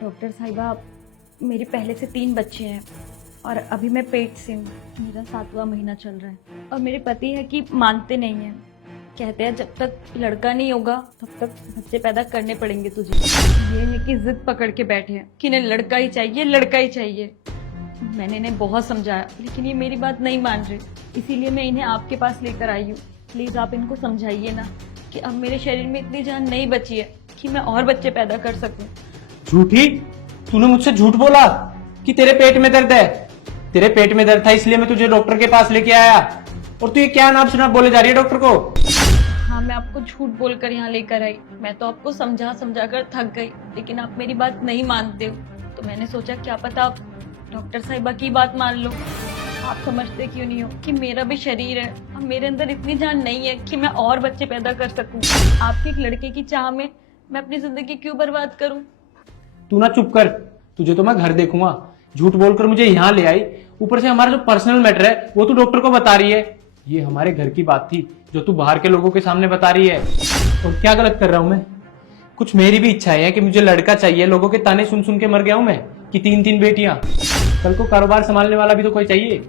Doctor साहिबा, मेरे पहले से 3 बच्चे हैं और अभी मैं पेट से हूँ। मेरा 7वां महीना चल रहा है और मेरे पति है कि मानते नहीं हैं। कहते हैं जब तक लड़का नहीं होगा तब तक बच्चे पैदा करने पड़ेंगे तुझे। ये है कि जिद पकड़ के बैठे हैं कि इन्हें लड़का ही चाहिए, लड़का ही चाहिए। मैंने इन्हें बहुत समझाया लेकिन ये मेरी बात नहीं मान रहे, इसीलिए मैं इन्हें आपके पास लेकर आई हूँ। प्लीज आप इनको समझाइए ना कि अब मेरे शरीर में इतनी जान नहीं बची है कि मैं और बच्चे पैदा कर सकूं। झूठी, तूने मुझसे झूठ बोला कि तेरे पेट में दर्द है। तेरे पेट में दर्द था इसलिए मैं तुझे डॉक्टर के पास लेके आया, और तू ये क्या नाम सुना बोले जा रही है डॉक्टर को। हाँ, मैं आपको झूठ बोलकर यहाँ लेकर आई। मैं तो आपको समझा समझा कर थक गई लेकिन आप मेरी बात नहीं मानते हो, तो मैंने सोचा क्या पता आप डॉक्टर साहिबा की बात मान लो। आप समझते क्यों नहीं हो कि मेरा भी शरीर है, अब मेरे अंदर इतनी जान नहीं है कि मैं और बच्चे पैदा कर सकूं। आपके एक लड़के की चाह में मैं अपनी जिंदगी क्यों बर्बाद करूं। तू ना चुप कर, तुझे तो मैं घर देखूंगा। झूठ बोलकर मुझे यहाँ ले आई, ऊपर से हमारा जो पर्सनल मैटर है वो तू डॉक्टर को बता रही है। ये हमारे घर की बात थी जो तू बाहर के लोगों के सामने बता रही है। और क्या गलत कर रहा हूं मैं? कुछ मेरी भी इच्छा है कि मुझे लड़का चाहिए। लोगों के ताने सुन सुन के मर गया हूं मैं कि 3-3 बेटियां। कल को कारोबार संभालने वाला भी तो कोई चाहिए।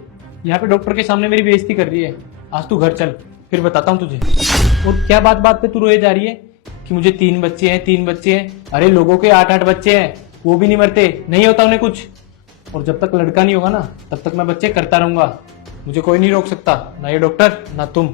यहाँ पे डॉक्टर के सामने मेरी बेइज्जती कर रही है। आज तू घर चल, फिर बताता हूँ तुझे। और क्या बात बात पे तू रोए जा रही है कि मुझे 3 बच्चे हैं, 3 बच्चे हैं। अरे लोगों के 8-8 बच्चे हैं, वो भी नहीं मरते, नहीं होता उन्हें कुछ। और जब तक लड़का नहीं होगा ना तब तक मैं बच्चे करता रहूंगा। मुझे कोई नहीं रोक सकता, ना ये डॉक्टर ना तुम।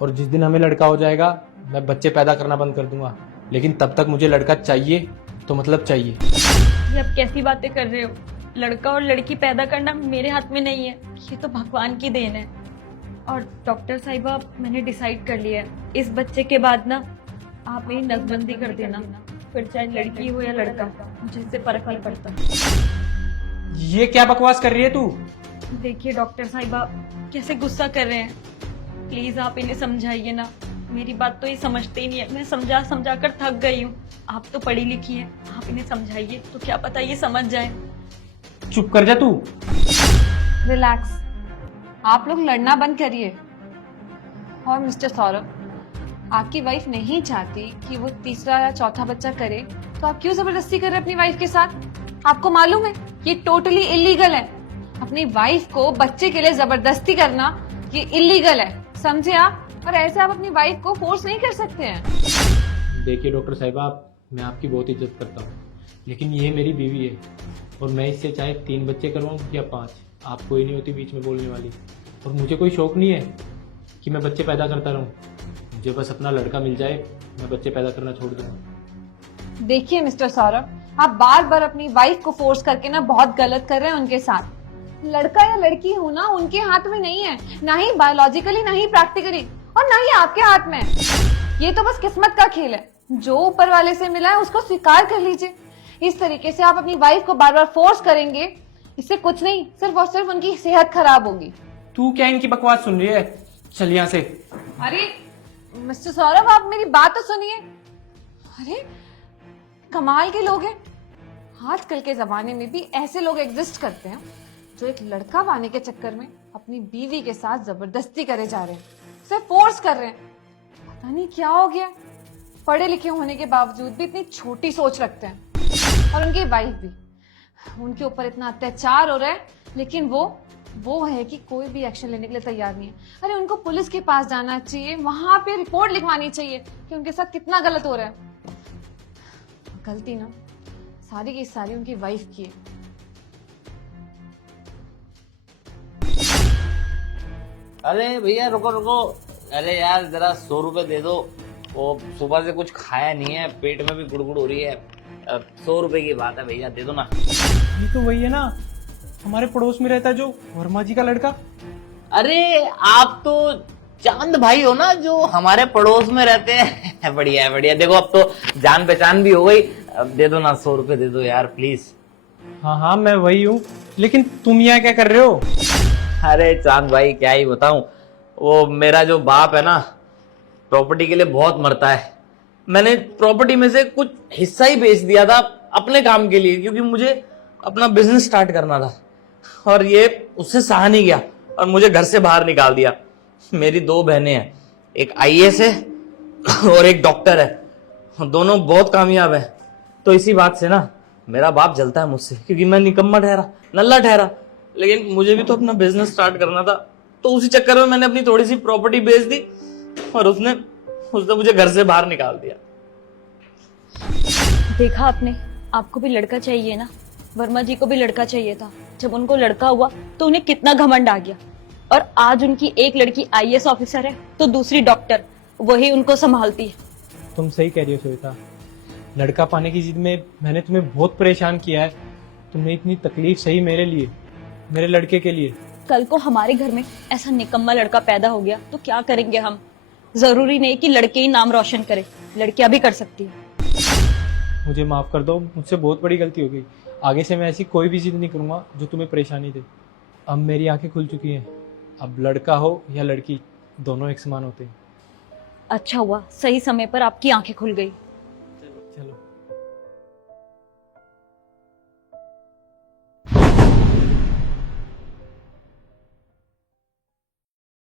और जिस दिन हमें लड़का हो जाएगा मैं बच्चे पैदा करना बंद कर दूंगा, लेकिन तब तक मुझे लड़का चाहिए तो मतलब चाहिए। ये आप कैसी बातें कर रहे हो? लड़का और लड़की पैदा करना मेरे हाथ में नहीं है, ये तो भगवान की देन है। और डॉक्टर साहिबा, मैंने डिसाइड कर लिया है, इस बच्चे के बाद ना आप मेरी नसबंदी कर देना, फिर चाहे लड़की हो या लड़का, मुझे इससे फर्क नहीं पड़ता। ये क्या बकवास कर रही है तू? देखिए डॉक्टर साहिबा, कैसे गुस्सा कर रहे हैं। प्लीज आप इन्हें समझाइए ना, मेरी बात तो ये समझते ही नहीं है। मैं समझा समझा कर थक गई हूँ। आप तो पढ़ी लिखी हैं, आप इन्हें समझाइए तो क्या पता ये समझ जाए। चुप कर जा तू। रिलैक्स, आप लोग लड़ना बंद करिए। और मिस्टर सौरभ, आपकी वाइफ नहीं चाहती कि वो तीसरा या चौथा बच्चा करे, तो आप क्यों जबरदस्ती कर रहे हैं अपनी वाइफ के साथ? आपको मालूम है ये टोटली इलीगल है। अपनी वाइफ को बच्चे के लिए जबरदस्ती करना ये इलीगल है, समझे आप? और ऐसे आप अपनी वाइफ को फोर्स नहीं कर सकते हैं। देखिए डॉक्टर साहिबा, मैं आपकी बहुत इज्जत करता हूँ, लेकिन ये मेरी बीवी है और मैं इससे चाहे 3 बच्चे करवाऊँ या 5, आप कोई नहीं होती बीच में बोलने वाली। और मुझे कोई शौक नहीं है कि मैं बच्चे पैदा करता रहूँ। मुझे बस अपना लड़का मिल जाए, मैं बच्चे पैदा करना छोड़ दूँगा। देखिए मिस्टर सौरभ, आप बार बार अपनी वाइफ को फोर्स करके ना बहुत गलत कर रहे हैं उनके साथ। लड़का या लड़की होना उनके हाथ में नहीं है, ना ही बायोलॉजिकली, ना ही प्रैक्टिकली, और ना ही आपके हाथ में। ये तो बस किस्मत का खेल है, जो ऊपर वाले से मिला है उसको स्वीकार कर लीजिए। इस तरीके से आप अपनी वाइफ को बार बार फोर्स करेंगे, इससे कुछ नहीं, सिर्फ और सिर्फ उनकी सेहत खराब होगी। तू क्या इनकी बकवास सुन रही है? चल यहाँ से। अरे मिस्टर सौरभ, आप मेरी बात तो सुनिए। अरे कमाल के लोग हैं। आजकल के जमाने में भी ऐसे लोग एग्जिस्ट करते हैं जो एक लड़का पाने के चक्कर में अपनी बीवी के साथ जबरदस्ती करे जा रहे हैं, उसे फोर्स कर रहे हैं। पता नहीं क्या हो गया, पढ़े लिखे होने के बावजूद भी इतनी छोटी सोच रखते हैं। और उनकी वाइफ भी, उनके ऊपर इतना अत्याचार हो रहा है, लेकिन वो है कि कोई भी एक्शन लेने के लिए तैयार नहीं है। अरे उनको पुलिस के पास जाना चाहिए, वहां पे रिपोर्ट लिखवानी चाहिए कि उनके साथ कितना गलत हो रहा है। गलती ना सारी की सारी उनकी वाइफ की है। अरे भैया रुको रुको, अरे यार जरा 100 रुपए दे दो। वो सुबह से कुछ खाया नहीं है, पेट में भी गुड़गुड़ हो रही है। 100 रुपए की बात है भैया, दे दो ना। ये तो वही है ना, हमारे पड़ोस में रहता है जो वर्मा जी का लड़का। अरे आप तो चांद भाई हो ना, जो हमारे पड़ोस में रहते हैं। बढ़िया है बढ़िया। देखो अब तो जान पहचान भी हो गई। अब दे दो ना, 100 रुपए दे दो यार प्लीज। हाँ हाँ मैं वही हूँ, लेकिन तुम यहाँ क्या कर रहे हो? अरे चांद भाई क्या ही बताऊं, वो मेरा जो बाप है ना, प्रॉपर्टी के लिए बहुत मरता है। मैंने प्रॉपर्टी में से कुछ हिस्सा ही बेच दिया था अपने काम के लिए, क्योंकि मुझे अपना बिजनेस स्टार्ट करना था। और ये उससे सहा नहीं गया और मुझे घर से बाहर निकाल दिया। मेरी 2 बहनें हैं, एक आईएएस है और एक डॉक्टर है। दोनों बहुत कामयाब है, तो इसी बात से ना मेरा बाप जलता है मुझसे, क्योंकि मैं निकम्मा ठहरा, नल्ला ठहरा। लेकिन मुझे भी तो अपना बिजनेस स्टार्ट करना था, तो उसी चक्कर में मैंने अपनी थोड़ी सी प्रॉपर्टी बेच दी और उसने मुझे घर से बाहर निकाल दिया। देखा आपने, आपको भी लड़का चाहिए ना, वर्मा जी को भी लड़का चाहिए था। जब उनको लड़का हुआ तो उन्हें कितना घमंड आ गया, और आज उनकी एक लड़की आईएएस ऑफिसर है तो दूसरी डॉक्टर, वही उनको संभालती है। तुम सही कह रही हो श्वेता, लड़का पाने की जिद में मैंने तुम्हें बहुत परेशान किया है। तुमने इतनी तकलीफ सही मेरे लिए, मेरे लड़के के लिए। कल को हमारे घर में ऐसा निकम्मा लड़का पैदा हो गया तो क्या करेंगे हम? जरूरी नहीं कि लड़के ही नाम रोशन करे, लड़कियां भी कर सकती है। मुझे माफ कर दो, मुझसे बहुत बड़ी गलती हो गई। आगे से मैं ऐसी कोई भी जिद नहीं करूंगा जो तुम्हें परेशानी दे। अब मेरी आंखें खुल चुकी हैं, अब लड़का हो या लड़की दोनों एक समान होते हैं। अच्छा हुआ सही समय पर आपकी आंखें खुल गई।